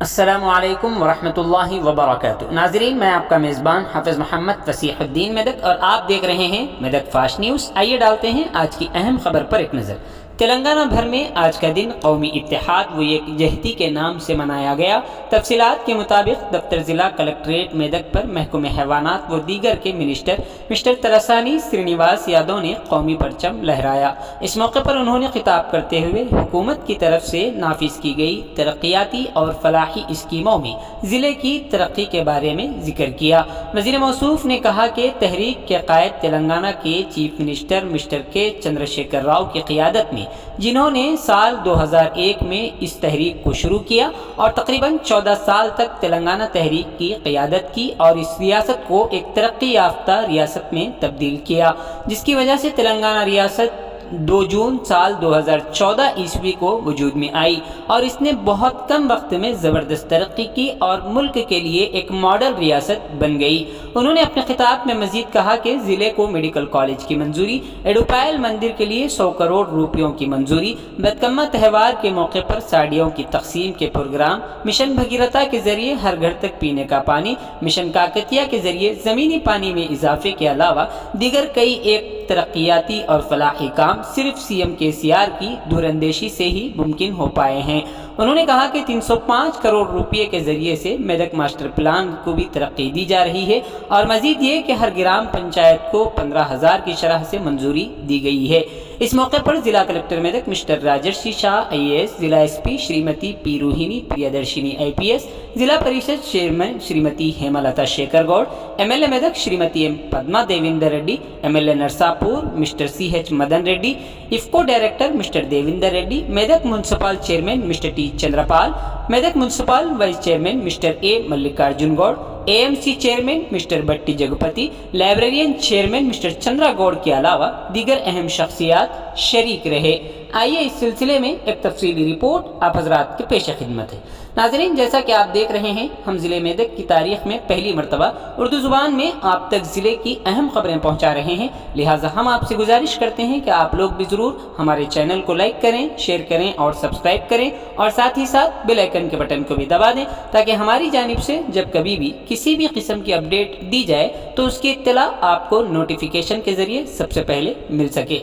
السلام علیکم ورحمۃ اللہ وبرکاتہ۔ ناظرین، میں آپ کا میزبان حافظ محمد وسیح الدین میدک اور آپ دیکھ رہے ہیں میدک فاسٹ نیوز۔ آئیے ڈالتے ہیں آج کی اہم خبر پر ایک نظر۔ تلنگانہ بھر میں آج کا دن قومی اتحاد و یکجہتی کے نام سے منایا گیا۔ تفصیلات کے مطابق دفتر ضلع کلکٹریٹ میدک پر محکمہ حیوانات و دیگر کے منسٹر مسٹر تلاسانی سرینیواس یادو نے قومی پرچم لہرایا۔ اس موقع پر انہوں نے خطاب کرتے ہوئے حکومت کی طرف سے نافذ کی گئی ترقیاتی اور فلاحی اسکیموں میں ضلع کی ترقی کے بارے میں ذکر کیا۔ وزیر موصوف نے کہا کہ تحریک کے قائد تلنگانہ کے چیف منسٹر مسٹر کے چندر شیکھر راؤ کی قیادت میں، جنہوں نے سال 2001 میں اس تحریک کو شروع کیا اور تقریباً 14 سال تک تلنگانہ تحریک کی قیادت کی اور اس ریاست کو ایک ترقی یافتہ ریاست میں تبدیل کیا، جس کی وجہ سے تلنگانہ ریاست 2 جون سال 2014 عیسوی کو وجود میں آئی اور اس نے بہت کم وقت میں زبردست ترقی کی اور ملک کے لیے ایک ماڈل ریاست بن گئی۔ انہوں نے اپنے خطاب میں مزید کہا کہ ضلع کو میڈیکل کالج کی منظوری، ایڈوپائل مندر کے لیے 100 کروڑ روپیوں کی منظوری، بدکمہ تہوار کے موقع پر ساڑیوں کی تقسیم کے پروگرام، مشن بھگیرتا کے ذریعے ہر گھر تک پینے کا پانی، مشن کاکتیہ کے ذریعے زمینی پانی میں اضافے کے علاوہ دیگر کئی ایک ترقیاتی اور فلاحی کام صرف سی ایم KCR کی دور اندیشی سے ہی ممکن ہو پائے ہیں۔ انہوں نے کہا کہ 305 کروڑ روپے کے ذریعے سے میدک ماسٹر پلان کو بھی ترقی دی جا رہی ہے اور مزید یہ کہ ہر گرام پنچایت کو 15,000 کی شرح سے منظوری دی گئی ہے۔ اس موقع پر ضلع کلکٹر میدک مسٹر راجرشی شاہ IAS، ضلع SP شریمتی پی روہینی پریادرشنی IPS، ضلع پریشد چیئرمین شریمتی ہیملتا شیکھر گوڑ، MLA میدک شریمتی M پدما دیویندر ریڈی، MLA نرساپور مسٹر CH مدن ریڈی، IFCO ڈائریکٹر مسٹر دیویندر ریڈی، میدک میونسپل چیئرمین مسٹر T چندرپال، میدک میونسپل وائس چیئرمین مسٹر A ملکارجن گوڑ، AMC چیئرمین مسٹر بٹی جگپتی، لائبریرین چیئرمین مسٹر چندرا گوڑ کے علاوہ دیگر اہم شخصیات شریک رہے۔ آئیے اس سلسلے میں ایک تفصیلی رپورٹ آپ حضرات کے پیش خدمت ہے۔ ناظرین، جیسا کہ آپ دیکھ رہے ہیں، ہم ضلع میدک کی تاریخ میں پہلی مرتبہ اردو زبان میں آپ تک ضلع کی اہم خبریں پہنچا رہے ہیں، لہٰذا ہم آپ سے گزارش کرتے ہیں کہ آپ لوگ بھی ضرور ہمارے چینل کو لائک کریں، شیئر کریں اور سبسکرائب کریں اور ساتھ ہی ساتھ بیل آئیکن کے بٹن کو بھی دبا دیں تاکہ ہماری جانب سے جب کبھی بھی کسی بھی قسم کی اپڈیٹ دی جائے تو اس کی اطلاع آپ کو نوٹیفیکیشن کے ذریعے سب سے پہلے مل سکے۔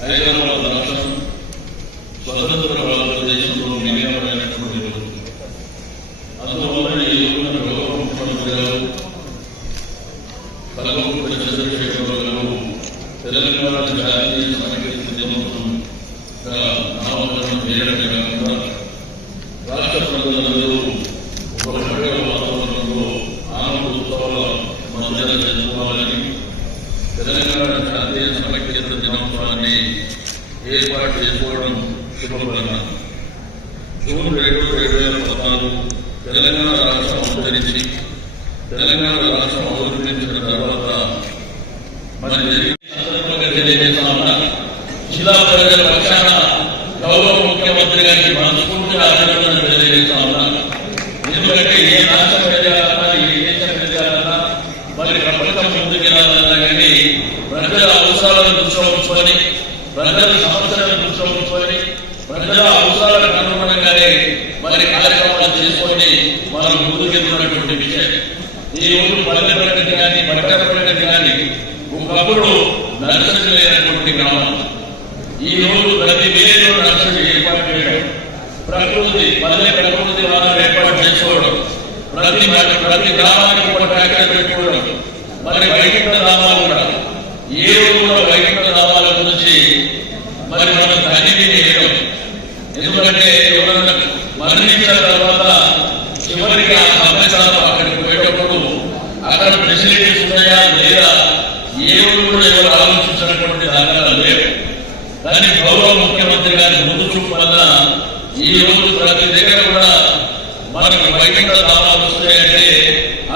Hyderabad రాష్ట్రం స్వతంత్ర భారతదేశంలో విలీనమైనటువంటి రోజు. అందువల్ల ఈ రోజున గౌరవ ముఖ్యమంత్రి గారు కల్వకుంట్ల చంద్రశేఖరరావు గారు తెలంగాణ జాతీయ సమైక్య దినోత్సవంగా నామకరణం చేయడమే కాకుండా రాష్ట్ర ప్రజలందరూ ఒక పండుగ వాతావరణంలో ఆనంద ఉత్సవాల మధ్యన జరుపుకోవాలని తెలంగాణ జాతీయ సమైక్యత దినోత్సవాన్ని ఏర్పాటు చేసుకోవడం శుభపరిణామం. జూన్ 2, 2014 తెలంగాణ రాష్ట్రం అవతరించి తెలంగాణ రాష్ట్రం అవతరించిన తర్వాత మరి జిల్లా ప్రజల పక్షాన గౌరవ ముఖ్యమంత్రి గారికి మనస్ఫూర్తిగా అభినందనలు తెలియజేస్తా ఉన్నా. ఎందుకంటే ఏ రాష్ట్ర ప్రజలన్నా ఏ దేశ ప్రజలన్నా మరి ప్రభుత్వం ముందుకు రావాలన్నా కానీ ప్రజల అవసరాలను దృష్టిలో ఉంచుకొని, ప్రజల సమస్యలను దృష్టిలో ఉంచుకొని, ప్రజల అవసరాలకు అనుగుణంగానే మరి కార్యక్రమాలు చేసుకొని మనం ముందుకెళ్తున్నటువంటి విషయం. ఈ రోజు పల్లె ప్రగతి కానీ పట్టణ ప్రగతి కానీ ఒకప్పుడు నర్సరీ లేనటువంటి గ్రామం ఈ రోజు ప్రతి విలేజ్లో నర్సరీ ఏర్పాటు చేయడం, ప్రకృతి పల్లె ప్రకృతి వాళ్ళు ఏర్పాటు చేసుకోవడం, ప్రతి గ్రామానికి ఒక ట్రాక్టర్ పెట్టుకోవడం, మరి వైకుంఠ ధామాలు కూడా ఏ రోజు కూడా వైకుంఠ ధామాల గురించి మరి మనం తనిఖీ చేయడం. ఎందుకంటే ఎవరైనా మరణించిన తర్వాత చివరికి ఆ సమాచారం అక్కడికి పోయేటప్పుడు అక్కడ ఫెసిలిటీస్ ఉన్నాయా లేదా ఏ రోజు కూడా ఎవరు ఆలోచించినటువంటి దాఖలా లేవు. కానీ గౌరవ ముఖ్యమంత్రి గారి ముందు చూపు వల్ల ఈ రోజు ప్రతి దగ్గర కూడా మనకు వైకుంఠ ధామాలు వస్తాయంటే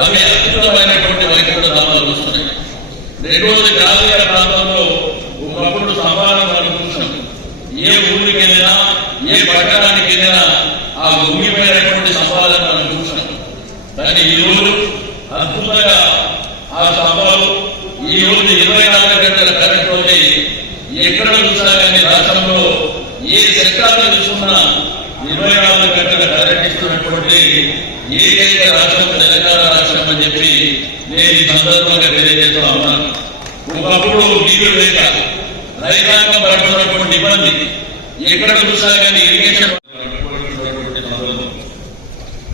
అవి అద్భుతమైనటువంటి వైకుంఠ ధామాలు వస్తున్నాయి. రెండోది గ్రామీణ ప్రాంతంలో ఒకప్పుడు సమానం మనం చూసాం. ఏ ఊరికి వెళ్ళినా ఏ పట్టణానికి వెళ్ళినా ఆ ఊరిపోయినటువంటి సంపాదన మనం చూసాం. కానీ ఈ రోజు అద్భుతంగా ఆ సంపాదన ఈ రోజు 24 గంటల కరెంట్ ఏ సెక్టార్ తీసుకున్నా 24 గంటల కరెంట్ ఇస్తున్నటువంటి ఏకైక రాష్ట్రం తెలంగాణ రాష్ట్రం అని చెప్పి నేను ఈ సందర్భంగా తెలియజేస్తా ఉన్నాను. ఒకప్పుడు నీళ్లు లేక రైతాంగం పడుతున్నటువంటి ఇబ్బంది ఎక్కడ చూసా కానీ ఇరిగేషన్.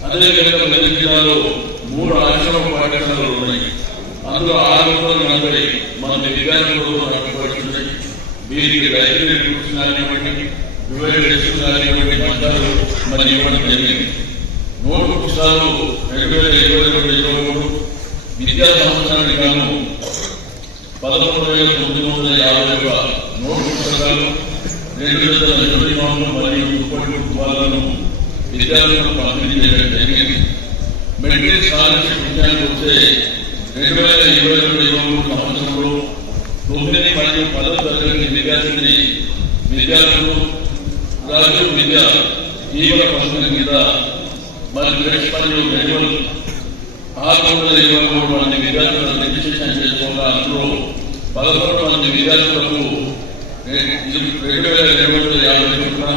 అదేవిధంగా మెదక్ జిల్లాలో 3 ఆశ్రమ పాఠశాలలు ఉన్నాయి. అందులో 640 మంది విద్యార్థులు పడుతున్నాయి. వీరికి రైల్వే రూట్స్ కానివ్వండి, యువైడెస్ కానివ్వండి, మంటాలు మరి ఇవ్వడం జరిగింది. నోటు పుస్తకాలు 2022-23 విద్యా సంవత్సరానికి గాను 11,950 నోటు పుస్తకాలు, 2 జతల యూనిఫామ్లు మరియు దుప్పటి కుటుంబాలను విద్యార్థులకు పంపిణీ చేయడం జరిగింది. మెడికల్ స్కాలర్షిప్ విషయానికి వస్తే 2022-23 సంవత్సరంలో 9 మరియు 10వ తరగతి విద్యార్థులు రాజు విద్య ఈవల పథకం మీద మరి మరియు రెన్యువల్ 623 మంది విద్యార్థులను రిజిస్ట్రేషన్ చేసుకోగా అందులో 11 మంది విద్యార్థులకు 2,250 చొప్పున,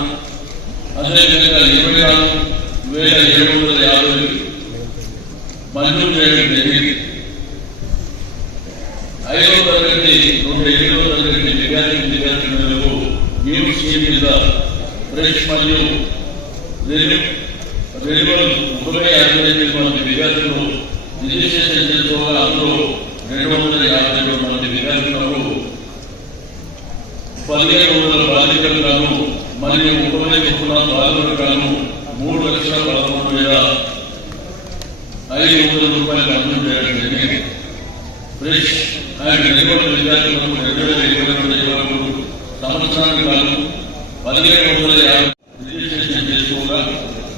అదేవిధంగా 24,750 మంజూరు చేయడం జరిగింది. 5వ తరగతి నుండి 7వ తరగతి విద్యార్థులకు న్యూస్ మీద ఫ్రెష్ మరియు రెన్యువల్ 155 మంది విద్యార్థులు రిజిస్ట్రేషన్ చేసుకోగా అందులో 257 మంది విద్యార్థులకు 1,500 బాలికలు గాను మరియు 30 చొప్పున బాలులకు గాను 3,13,500 రూపాయలు మంజూరు చేయడం జరిగింది. ఫ్రెష్ అండ్ రెన్యువల్ విద్యార్థులకు 2022-23 సంవత్సరానికి గాను 1,550 రిజిస్ట్రేషన్ చేసుకోగా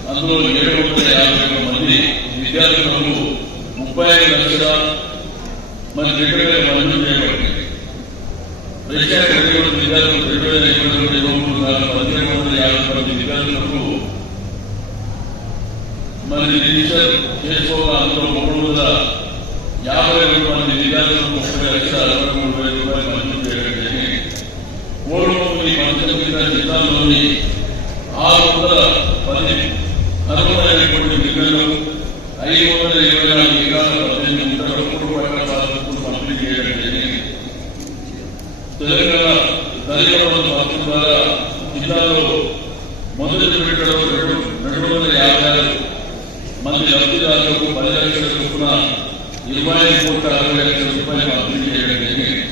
అందులో 750 మంది విద్యార్థులకు 35 లక్షల మంది మంజూరు చేయబడింది. ఫ్రెష్ అండ్ రెన్యువల్ విద్యార్థులు 2022-23 1,550 మంది విద్యార్థులకు మరి రిజిస్టర్ చేసుకోగా అందులో 350 మంది విద్యార్థులకు 30,63,000 రూపాయలు మంజూరు చేయడం జరిగింది. కోరుమూడి పంచాయతీ జిల్లాలోని 610 అనుకున్న జిల్లాలో 524 ఎకరాల 18 గుంటల కూడుపట్ల పాలకులు పంపిణీ చేయడం జరిగింది. తెలంగాణ దళిత పథకం ద్వారా జిల్లాలో మొదటి విడతలో 256 మంది లబ్ధిదారులకు 10 లక్షల చొప్పున 25,60,00,000 రూపాయలు పంపిణీ చేయడం జరిగింది.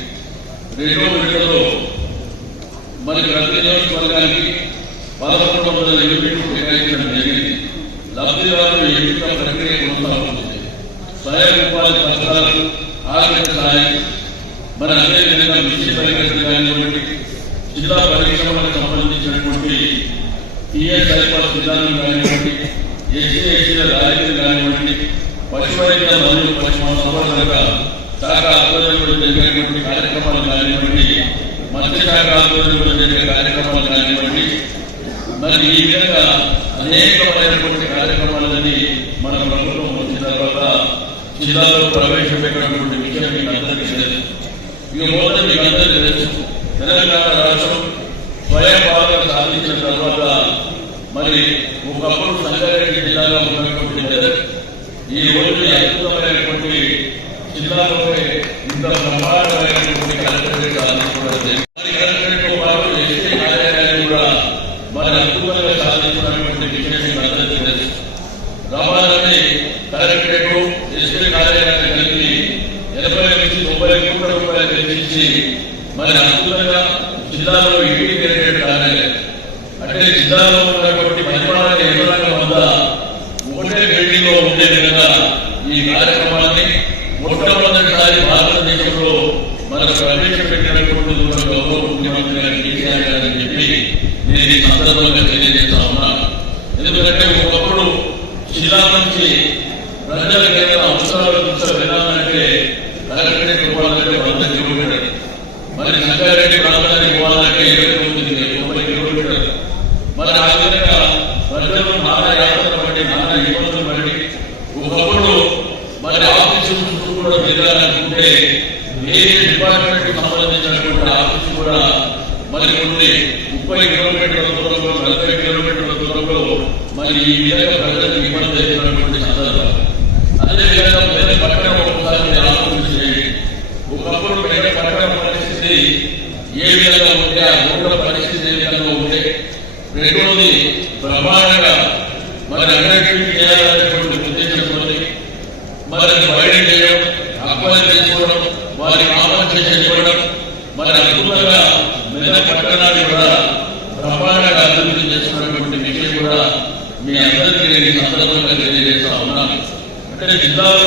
రెండో విడతలో మరి ప్రతి నియోజకవర్గానికి 1,100 యూనిట్లు కేటాయించడం జరిగింది. లబ్ధిదారులు ఎంపిక ప్రక్రియ కొనసాగుతుంది. స్వయం ఉపాధి పథకాలు, ఆర్థిక సహాయం మరి అదేవిధంగా మిషన్ పరికరాలు కానివ్వండి, జిల్లా పరిశ్రమలకు సంబంధించినటువంటి టీఎస్ఐ విధానం కానివ్వండి, ఎస్సీల రాయితీలు కానివ్వండి, పశువైద్య మరియు పశు సంవర్ధక శాఖ ఆధ్వర్యంలో జరిగినటువంటి కార్యక్రమాలు కానివ్వండి, మత్స్యశాఖ ఆధ్వర్యంలో జరిగే కార్యక్రమాలు కానివ్వండి, మరి ఈ విధంగా అనేకమైనటువంటి కార్యక్రమాలని మన ప్రభుత్వం వచ్చిన తర్వాత జిల్లాలో ప్రవేశపెట్టినటువంటి విషయం మీకు అందరికీ తెలుసు. ఇక మొదటి మీకు అందరికీ తెలుసు, తెలంగాణ రాష్ట్రం స్వయం పాలన సాధించిన తర్వాత మరి ఒకప్పుడు సంగారెడ్డి జిల్లాలో ఉన్నటువంటి మెదక్ ఈ రోజు అద్భుతమైనటువంటి జిల్లాలోనే ఇంత బ్రహ్మాండమైనటువంటి కలెక్టరేట్ సాధించుకోవడం జరిగింది. కలెక్టరేట్తో పాటు ఎస్పీ కార్యాలయాన్ని కూడా మరి అద్భుతంగా సాధించినటువంటి విషయం మీకు అందరికీ తెలుసు. రవాణాన్ని కలెక్టరేట్ ఎస్పీ కార్యాలయాన్ని కలిపి 80-90 కోట్ల రూపాయలు వెచ్చించి మరి అద్భుతంగా జిల్లాలో ఇంటిగ్రేటెడ్ కార్యాలయం అంటే జిల్లాలో ఉన్నటువంటి పరిమాణ యంత్రాంగం వద్ద ఒకటే బిల్డింగ్ లో ఉండే విధంగా ఈ కార్యక్రమాన్ని మొట్టమొదటిసారి భారతదేశంలో మనకు ప్రవేశపెట్టినటువంటి గౌరవ ముఖ్యమంత్రి గారు కేసీఆర్ గారు అని చెప్పి నేను ఈ సందర్భంగా తెలియజేస్తా ఉన్నాను. ఎందుకంటే ఒకప్పుడు జిల్లా నుంచి ప్రజలకు ఏదైనా అవసరాలు వినాలంటే కలెక్టరేట్ పోవాలంటే 100 కిలోమీటర్లు, మరి సంగారెడ్డి ప్రాంతానికి పోవాలంటే 90 కిలోమీటర్లు. మరి ఆ విధంగా ప్రజలు నానా యాత్రలు బట్టి నానా ఇబ్బందులు బట్టి ఒకప్పుడు మరి ఆఫీసు చుట్టూ కూడా వెళ్ళాలనుకుంటే ఏ డిపార్ట్మెంట్ కి సంబంధించినటువంటి ఆఫీసు కూడా మరి కొన్ని 30 కిలోమీటర్ల దూరంలో 40 కిలోమీటర్ల దూరంలో మరి ఈ విధంగా ప్రజలకు ఇబ్బంది చేసినటువంటి సందర్భం. అదేవిధంగా మెదక్ పట్టణం ఒకసారి ఆలోచించి ఒకప్పుడు మెదక్ పట్టణం పరిస్థితి ఏ విధంగా ఉంటే ఆ రోడ్ల పరిస్థితి ఏ విధంగా ఉంటే, రెండోది ప్రమాణంగా మరి అన్నిటికీ చేయాలనేటువంటి ఉద్దేశంతో మరి వైడింగ్ చేయడం, అక్వైర్ చేసుకోవడం, వారి కాంపన్సేషన్ ఇవ్వడం, మరి అద్భుతంగా మెదక్ పట్టణాన్ని కూడా ప్రమాణంగా అభివృద్ధి చేస్తున్నటువంటి విషయం కూడా మీ అందరికీ నేను ఈ సందర్భంగా తెలియజేస్తా ఉన్నాను. అంటే జిల్లాలో